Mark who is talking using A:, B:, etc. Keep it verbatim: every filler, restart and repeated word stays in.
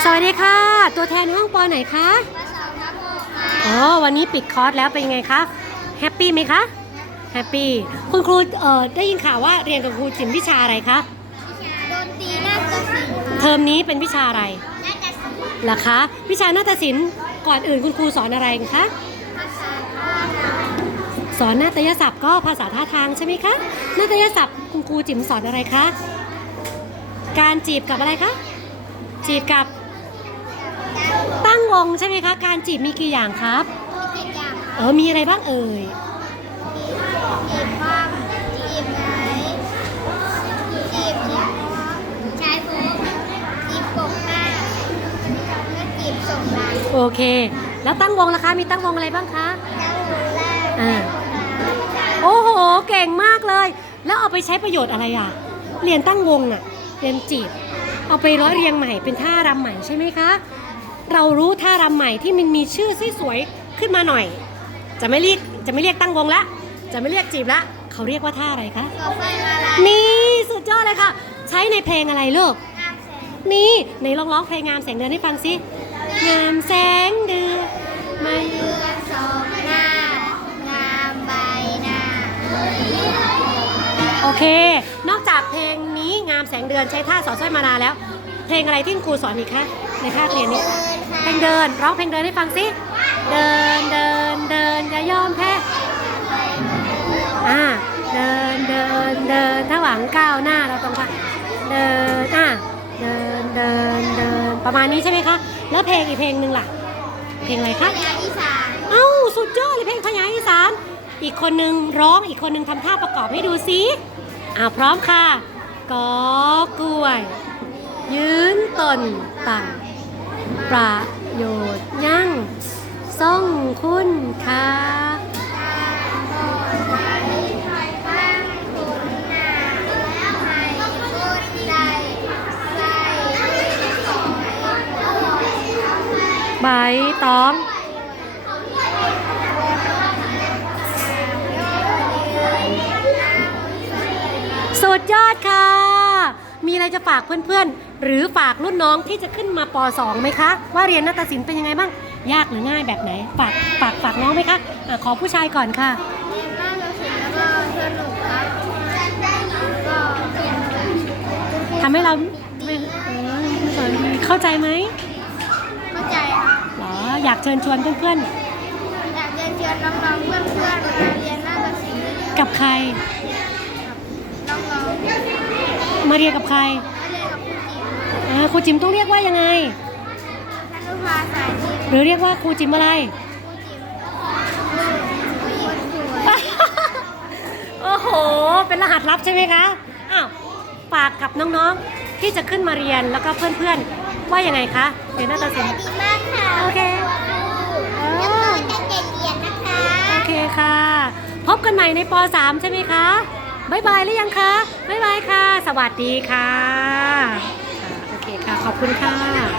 A: สวัสดีค่ะตัวแทนในห้องปอไหนคะอ๋อวันนี้ปิดคอร์สแล้วเป็นไงคะแฮปปี้ไหมคะแฮปปี้คุณครูเอ่อได้ยินข่าวว่าเรียนกับครูจิ๋มวิชาอะไรคะ
B: ดนตรีนาฏศิลป์
A: เทอมนี้เป็นวิชาอะไร
B: นาฏศิลป์
A: เหรอคะวิชานาฏศิลป์ก่อนอื่นคุณครูสอนอะไรคะ
B: ภาษาท่าทาง
A: สอนนาฏยศัพท์ก็ภาษาท่าทางใช่ไหมคะนาฏยศัพท์คุณครูจิ๋มสอนอะไรคะการจีบกับอะไรคะจีบกับตั้งวงใช่ไหมคะการจีบมีกี่อย่างครับ
B: มีกี่อย่าง
A: เออมีอะไรบ้างเอ่ย
B: จีบบ้างจีบไหนจีบจีบใช้โพกจีบปกหน้าและจีบส่งไลน์
A: โอเคแล้วตั้งวงล่ะคะมีตั้งวงอะไรบ้างคะ
B: ตั้งวงแรก
A: อ่าโอ้โหเก่งมากเลยแล้วเอาไปใช้ประโยชน์อะไรอ่ะเรียนตั้งวงน่ะเรียนจีบเอาไปร้อยเรียงใหม่เป็นท่ารำใหม่ใช่ไหมคะเรารู้ท่ารำใหม่ที่มันมีชื่อสวยๆขึ้นมาหน่อยจะไม่เรียกจะไม่เรียกตั้งวงละจะไม่เรียกจีบละเขาเรียกว่าท่าอะไรคะ
B: ต่อไปมาละ
A: นี่สุดยอดเลยค่ะใช้ในเพลงอะไรลูกนี่ในร้องร้องเพลงงามแสงเดือนให้ฟังสิงามแสงเดือนมา
B: เดือนสองหน้างามใบหน้า
A: โอเคนอกจากเพลงนี้งามแสงเดือนใช้ท่าสอดสร้อยมานาแล้วเพลงอะไรที่ครูสอนอีกคะในภาคเรียนนี้เพลงเดินร้องเพลงเดินให้ฟังสิเดินเดินเดินอย่ายอมแพ้อ่าเดินเดินเดินถ้าหวังก้าวหน้าเราต้องค่ะเดินอ่าเดินเดินเดินประมาณนี้ใช่ไหมคะแล้วเพลงอีกเพลงหนึ่งล่ะเพลงอะไรคะ
B: พญาอีสาน
A: เอ้าสุดยอดเลยเพลงพญาอีสานอีกคนนึงร้องอีกคนนึงทำท่าประกอบให้ดูสิอ่าพร้อมค่ะกอกล้วยยืนต้นตั้งประโยชน์ยั่งส่งคุณค่าใบตองสุดยอดค่ะมีอะไรจะฝากเพื่อนๆหรือฝากรุ่นน้องที่จะขึ้นมาป สองไหมคะว่าเรียนนาฏศิลป์เป็นยังไงบ้างยากหรือง่ายแบบไหนฝากฝากฝากน้องไหมคะอะขอผู้ชายก่อนค่ะ
B: เรียนนาฏศิลป์แล้วก็สนุกครับก็
A: ทำให้เราไม่เออสอนดีเข้าใจไหม
B: เข้าใจครับ
A: หรออยากเชิญชวนเพื่อน
B: อยากเรียนเชิญน้องๆเพื่อนๆมาเรียนนาฏศิลป์
A: ๆกับใคร
B: น้อง
A: ๆมาเรียนกับใคร
B: มาเรียนกับครูจิ๋ม
A: ครูจิ๋มต้องเรียกว่ายังไง
B: ธนุภาสายทิพย์
A: หรือเรียกว่าครูจิ๋มอะไร
B: ผู้หญิงสวย
A: โอ้โหเป็นรหัสลับใช่ไหมคะอ้าวฝากกับน้องๆที่จะขึ้นมาเรียนแล้วก็เพื่อนๆว่ายังไงคะเรียนนาฏศิลป์
B: ดีมากค่ะ
A: โอเค
B: แล้วก็ตั้งใจเรียนนะคะ
A: โอเคค่ะพบกันใหม่ในป สาม ใช่ไหมคะบ๊ายบายหรือยังคะบ๊ายบายค่ะสวัสดีค่ะโอเคค่ะขอบคุณค่ะ